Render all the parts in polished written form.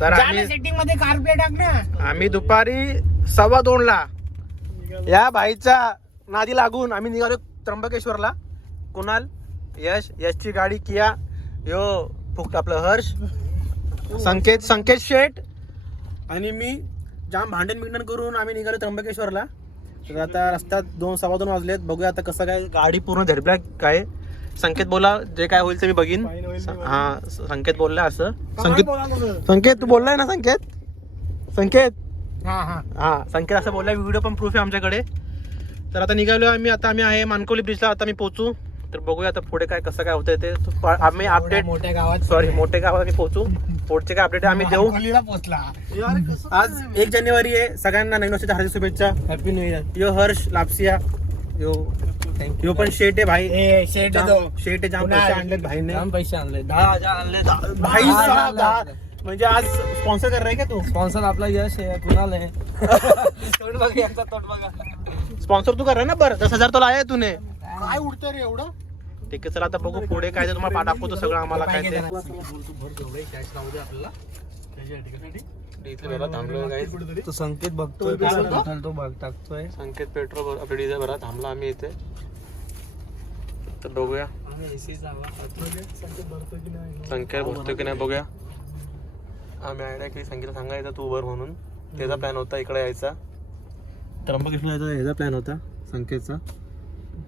तर आम्ही सेटिंग मध्ये कारप्ले टाक ना. आम्ही दुपारी 2:15ला या भाईच्या नादी लागून आम्ही निघालो त्र्यंबकेश्वरला. कुणाल, यशची गाडी किया, यो फुकट आपलं हर्ष, संकेत शेठ आणि मी जाम भांडण करून आम्ही निघालो त्र्यंबकेश्वरला. तर आता रस्त्यात 2-2:15 वाजलेत. बघूया आता कसं काय. गाडी पूर्ण झडपल्या काय. संकेत बोला जे काय होईल ते मी बघीन. हा संकेत बोलला असं. संकेत तू बोललाय ना संकेत हा संकेत असं बोललाय. व्हिडिओ पण प्रूफ आहे आमच्याकडे. तर आता निघालो आम्ही. आता आम्ही आहे मानकोली ब्रिजला. आता मी पोहोचू. तर बघूया आता पुढे काय कसं काय होतंय ते. आम्ही अपडेट मोठ्या गावात आम्ही पोहोचू. पुढचे काय अपडेट आम्ही देऊ. आज 1 जानेवारी आहे. सगळ्यांना नवीन वर्षाच्या हार्दिक शुभेच्छा. Happy new year. यो हर्ष लापसिया, यो पण शेट आहे भाई. शेट आहे. जाम पैसे आणलेत भाईने. जाम पैसे आणले. 10,000 आणले भाई. म्हणजे आज स्पॉन्सर कर रहा है का तू? स्पॉन्सर आपला यश आहे. कुणाल आहे. स्पॉन्सर तू कर रहा ना. बरं 10,000 तो लाया तूने. काय उडतं रे एवढं. ठीक आहे चला आता बघू पुढे काय ते. तुम्हाला दाखवतो सगळं आम्हाला काय ते. तो संकेत बघतोय तो भाग टाकतोय. संकेत पेट्रोल आपल्या डिझेल भरा थांबला आम्ही इथे. तर बघूया संकेत भरतोय की नाही बघूया. आम्ही आयडिया की संकेत सांगायचं तू उभर म्हणून. त्याचा प्लॅन होता इकडे यायचा. त्र्यंबकेश्वर यायचा ह्याचा प्लॅन होता संकेतचा.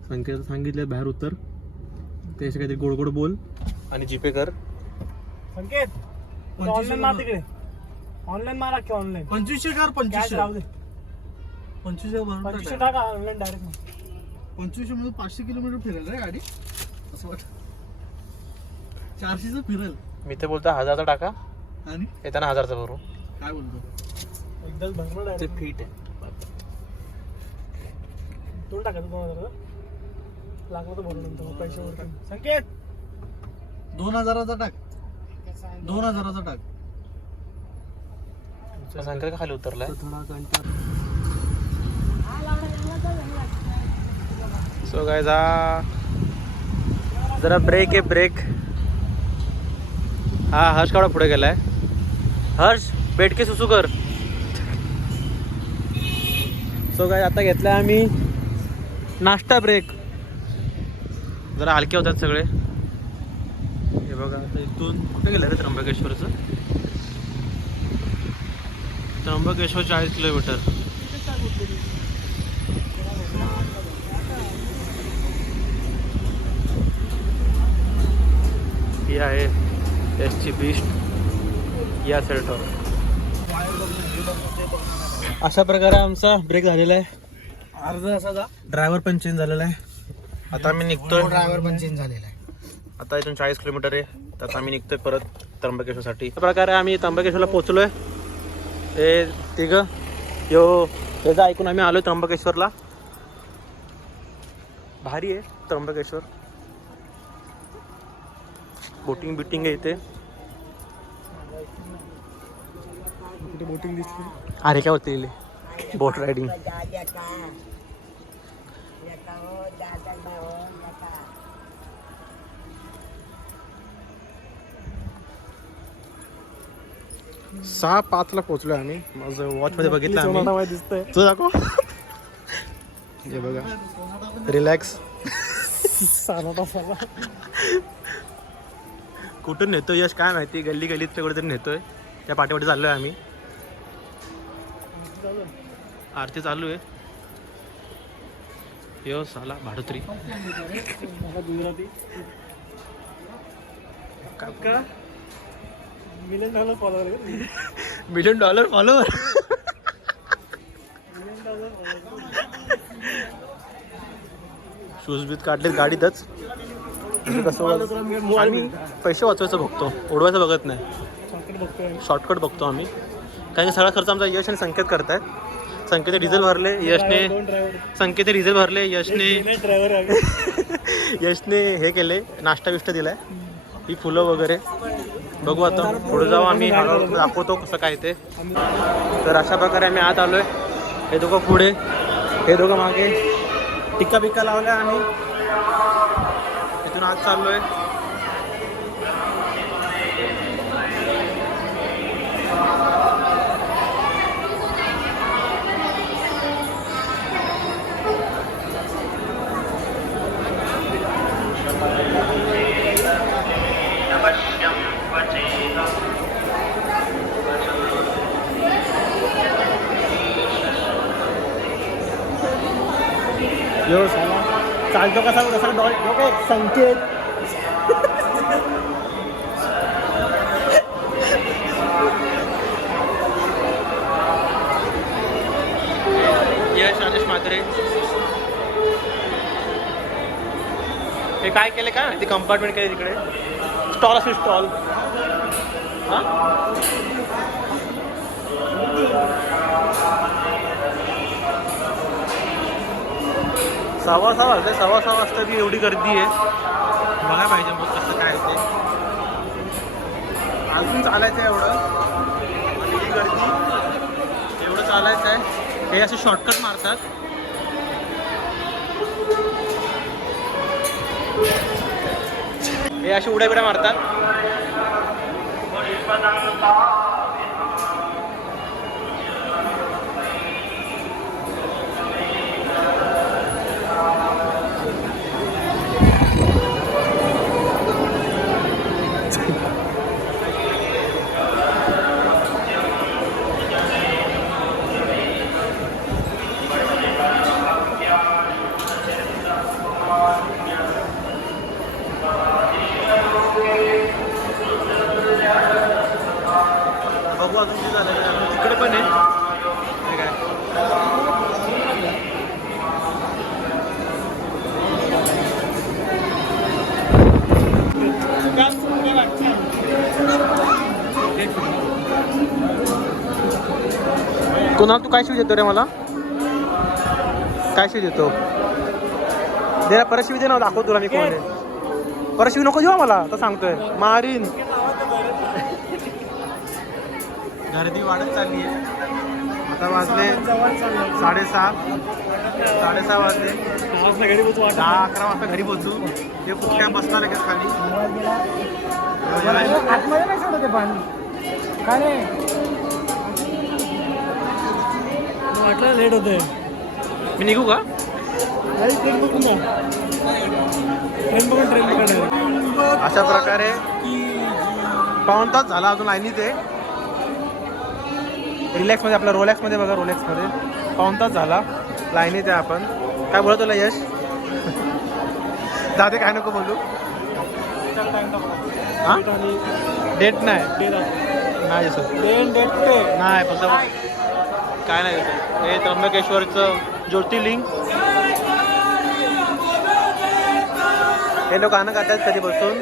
संकेत सांगितले बाहेर उतर त्याशी काहीतरी गोड बोल आणि जीपे कर. संकेत ऑनलाईन मार तिकडे. ऑनलाईन मारा की ऑनलाईन 2500 कर. 2500 टाका ऑनलाईन डायरेक्ट. 2500 मध्ये 500 किलोमीटर फिरेल रे गाडी असं वाटत. 400चं फिरेल. मी ते बोलतो 1000चा टाका आणि येताना 1000चा भरू. काय बोलतो एकदाच भरणार ते फिट आहे. दोन टाका 2000 लागलं तर भरून नंतर पैसे वर. संकेत 2000चा टाक. 2000चा टाक. संकेत खाली उतरलाय. सो गाइस जरा ब्रेक आहे ब्रेक. हा हर्ष कावडा पुढे गेलाय. हर्ष बैठ के सुसू कर. सो गाइस आता घेतलाय आम्ही नाश्ता ब्रेक. जरा हलके होतात सगळे. हे बघा आता इथून कुठे गेलं रे त्र्यंबकेश्वरचं. त्र्यंबकेश्वर 40 किलोमीटर. ही आहे एसची बीस्ट या सेल्टॉर. अशा प्रकारे आमचा ब्रेक झालेला आहे. अर्धा असा ड्रायव्हर पण चेंज झालेला आहे. आता आम्ही निघतोय. ड्रायव्हर पण चेंज झालेला आहे. आता इथून 40 किलोमीटर आहे. तर आम्ही निघतोय परत त्र्यंबकेश्वरसाठी. अशा प्रकारे आम्ही त्र्यंबकेश्वरला पोहोचलोय. हे तिघं त्याचं ऐकून आम्ही आलोय त्र्यंबकेश्वरला. भारी आहे त्र्यंबकेश्वर. बोटिंग आहे इथे. बोटिंग दिसली. अरे काय होते बोट रायडिंग. सहा 5ला पोहोचलोय आम्ही. माझं वॉच मध्ये बघितलं आम्ही. दिसतंय तू दाखव. हे बघा रिलॅक्स. कुठून नेतोय यश काय माहिती. गल्लीत कुठेतरी नेतोय. त्या पाठीपाठी चाललोय आम्ही. आरती चालू आहे. यो साला भाडोत्री. का $1,000,000 फॉलोअर. $1,000,000 फॉलोअर. शूज बीज काढले गाडीतच. कसं आम्ही पैसे वाचवायचं बघतो. उडवायचं बघत नाही. शॉर्टकट बघतो आम्ही. कारण की सगळा खर्च आमचा यश आणि संकेत करतायत. संकेत डिझेल भरले. संकेत डिझेल भरले. यशने हे केले नाश्ता बिष्टा दिलाय. ही फुलं वगैरे बघू. आता पुढे जाऊ आम्ही. दाखवतो कसं काय ते. तर अशा प्रकारे आम्ही आत आलोय. हे दोघं पुढे हे दोघं मागे. टिक्का बिक्का लावल्या आम्ही. इथून आत चाललोय. यो चालतो कसा कसा डॉल संकेत यश आदेश म्हात्रे हे काय केले का ती कंपार्टमेंट केली तिकडे स्टॉल असेल स्टॉल हां सव्वा सहा वाजता बी एवढी गर्दी आहे बघायला पाहिजे मग कसं काय ते अजून चालायचं आहे एवढं आणि ही गर्दी एवढं चालायचं आहे हे असे शॉर्टकट मारतात हे असे उड्या बिड्या मारतात बघू अजून किती झालं तिकडे पण आहे काय कुणाल तू काय शिव देतो रे मला काय शिव देतो दे ना परत शिव दे ना दाखव तुला मी कोण आहे परत शिव नको देऊ मला तर सांगतोय मारीन गर्दी वाढत चालली आहे आता वाजले 6:30 वाजले 10-11 वाजता घरी पोहोचू ते कुठल्या बसणार आहे का खाली आतमध्ये नाही सोडत पाणी काय वाटलं लेट होतंय मी निघू का ट्रेन बघून अशा प्रकारे पाऊण तास झाला अजून लाईनीत आहे रिलॅक्समध्ये आपला रोलॅक्समध्ये बघा रोलॅक्समध्ये पाऊण तास झाला लाईनीत आहे आपण काय बोलत तुला यश दादे काय नको बोलू हां डेट नाही सर नाही फक्त काय नाही हे त्र्यंबकेश्वरचं ज्योतिर्लिंग हे लोक गाणं गातात कधी बसून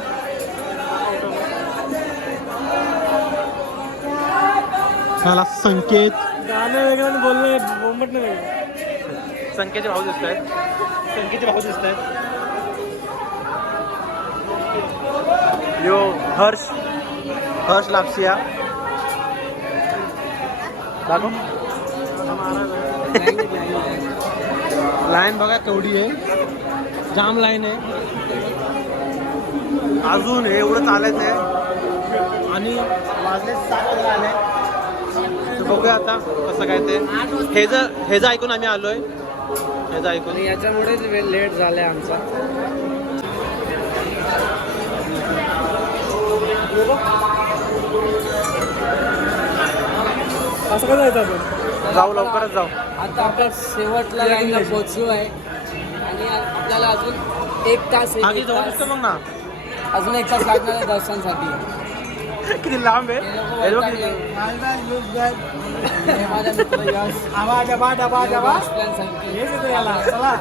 मला संकेत गाणं वेगळं बोलणे बोंबट नाही संकेतचे भाऊ दिसत आहेत संकेतचे भाऊ दिसत आहेत यो हर्ष लापसिया दाखव लाईन बघा केवढी आहे जाम लाईन आहे अजून हे एवढं चालायचं आहे आणि वाजले 7 आले तर बघूया आता कसं काय ते हे जर ऐकून आम्ही आलोय हे जर ऐकून याच्यामुळेच लेट झालाय आमचा असं काय जायचं आपण जाऊ लवकरच जाऊ आता आपण शेवटला लाईनला पोहोचलो आहे आणि आपल्याला अजून 1 तास आहे, आधी 1 जाऊ तास. शकतो मग ना अजून 1 तास लागणार आहे दर्शनासाठी. किती लांब आहे हे बघ किती. हे माझा मित्र यश आवाज आवाज plan सांगतो. हेच येतो याला चला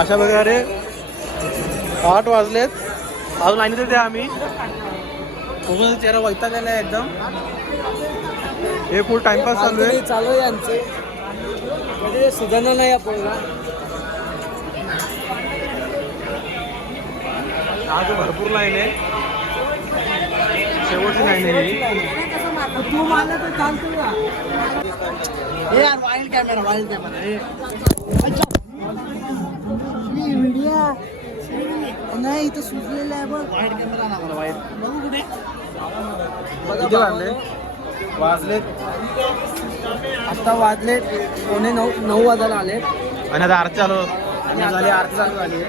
अशा प्रकारे 8 वाजलेत अजून लाईनीत येते आम्ही बघून चेहरा वैतागलेला आहे एकदम हे फुल टाइमपास चालू आहे चालू आहे आमचे कधी सुधारणा नाही आपण आज भरपूर लाईन आहे शेवटची लाईन आहे तू मला तर चालतो का हे यार वाईल्ड कॅमेरा नाही इथं सुचलेलं आहे बघ. वाईट कॅमेरा ना मला वाईट. बघू कुठे किती वाजले? वाजले आता वाजले 9:45 वाजायला आले. आणि आता आरती चालू झाली. आरती चालू झाली.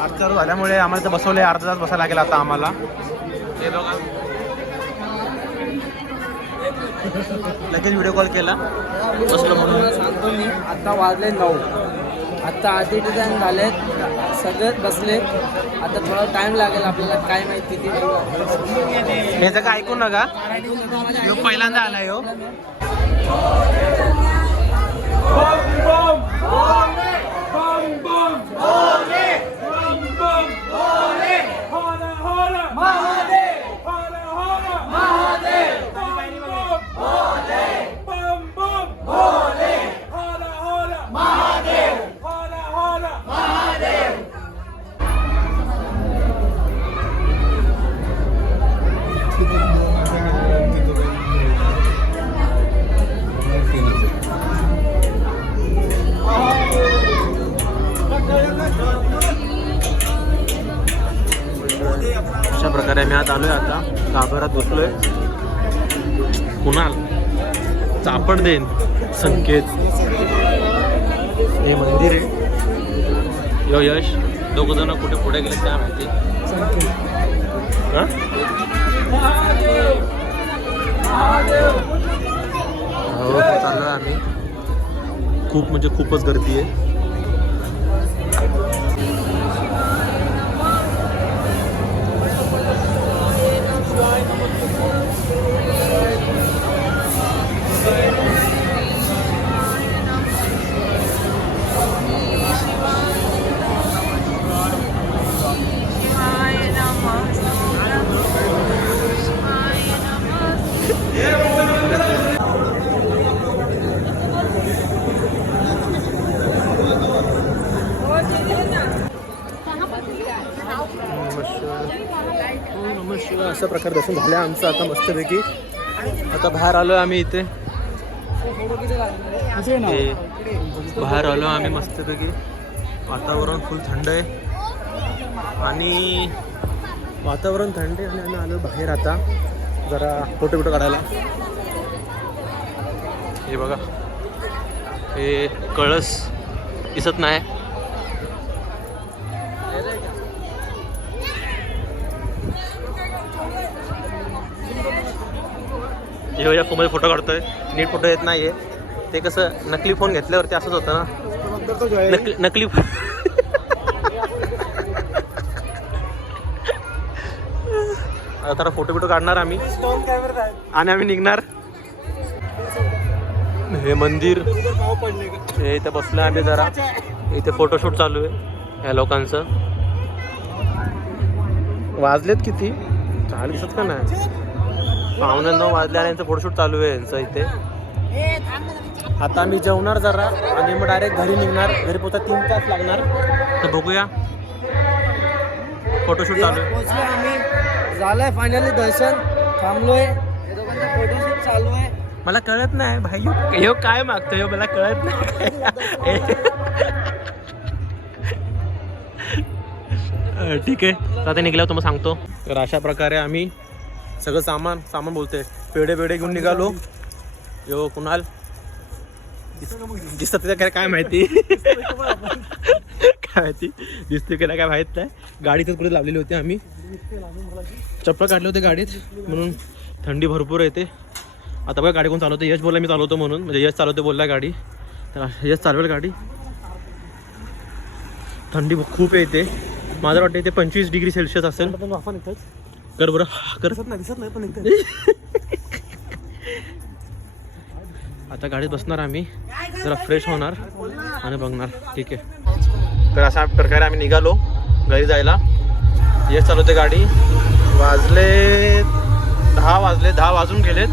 आरती चालू झाल्यामुळे आम्हाला इथं बसवले. अर्धा तास बसायला लागेल आता आम्हाला. हे बघा लगेच व्हिडिओ कॉल केला बसलो म्हणून. तुम्हाला सांगतो मी आता वाजले 9. आता आधी डिझाईन झालेत सगळेच बसलेत. आता थोडा टाइम लागेल आपल्याला काय माहिती किती याचं काय ऐकू नका. ह्यो पहिल्यांदा आलाय हो. अशा प्रकारे आम्ही आत आलोय. आता गाभारात बसलोय. कुणाल चापड देन संकेत हे मंदिर आहे. यो यश दोघ जण कुठे पुढे गेले काय माहिती. हो चाललोय आम्ही. खूप म्हणजे खूपच गर्दी आहे. अशा प्रकारे दर्शन झालं आमचं आता मस्तपैकी. आता बाहेर आलो आम्ही इथे. बाहेर आलो आम्ही मस्तपैकी. वातावरण फुल थंड आहे आणि आम्ही आलो बाहेर आता जरा फोटो बिटो काढायला. हे बघा हे कळस दिसत नाही. या फोनमध्ये फोटो काढतोय. नीट फोटो येत नाहीये. ते कसं नकली फोन घेतल्यावरती असंच होतं ना. नकली आता फोटो बिटो काढणार आम्ही आणि आम्ही निघणार. हे मंदिर हे इथे बसलो आम्ही जरा. इथे फोटोशूट चालू आहे या लोकांचं. वाजलेत किती 4 दिसत का नाही. 9:15 वाजले आणि यांचं फोटोशूट चालू आहे यांचं इथे. आता आम्ही जेवणार जरा आणि मग डायरेक्ट घरी निघणार. घरी पोहोचा 3 तास लागणार. तर बघूया. फोटोशूट चालू आहे. पोहोचलो आम्ही. झालंय फायनली दर्शन. थांबलोय. हे दोघांचा फोटोशूट चालू आहे. मला कळत नाही भाई ह्यो काय मागतोय मला कळत नाही. ठीक आहे आता निघल्यावर तुम्हाला सांगतो. तर अशा प्रकारे आम्ही सगळं सामान बोलते पेढे घेऊन निघालो. यो कुणाल दिसतात त्या काय माहिती. काय माहिती दिसते की काय माहित नाही. गाडीतच कुठे लावलेली होती. आम्ही चप्पल काढले होते गाडीत म्हणून थंडी भरपूर येते. आता बघा गाडी कोण चालवते. यश बोलला मी चालवतो म्हणून. म्हणजे यश चालवते बोलला गाडी. तर यश चालवेल गाडी. थंडी खूप येते. माझं वाटतं ते 25 डिग्री सेल्सिअस असेल. कर बरं कर. दिसत नाही पण आता गाडीत बसणार आम्ही जरा फ्रेश होणार आणि बघणार. ठीक आहे तर अशा प्रकारे आम्ही निघालो घरी जायला. यश चालवते गाडी. वाजले 10 वाजून गेलेत.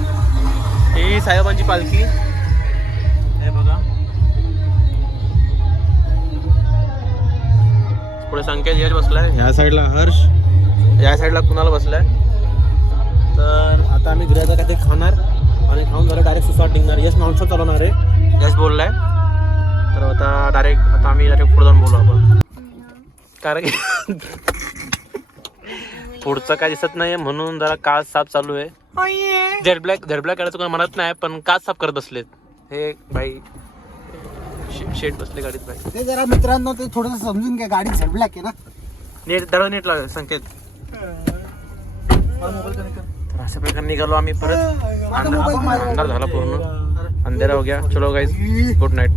ही साईबाबांची पालखी हे बघा. पुढे संकेत यश बसलाय. ह्या साईडला हर्ष. या साईडला कुणाला बसलाय. तर आता आम्ही घरी काहीतरी खाणार आणि खाऊन झालं डायरेक्ट सुसाट निघणार. यश नॉनस्टॉप चालवणार आहे यश बोललाय. तर आता आम्ही डायरेक्ट पुढे जाऊन बोलू आपण. कारण की पुढचं काय दिसत नाही म्हणून जरा काच साफ चालू आहे. झेड ब्लॅक करायचं कोणी म्हणत नाही, पण काच साफ करत बसलेत हे भाई. शेट बसले गाडीत भाई. ते जरा मित्रांनो ते थोडंसं समजून घ्या, गाडी झडब्लॅक आहे ना. नीट दरवाजा नीट लाव संकेत. तर अशा प्रकारे निघालो आम्ही परत. अंधार झाला पूर्ण, अंधेरा हो गया. चलो गाइस, गुड नाईट.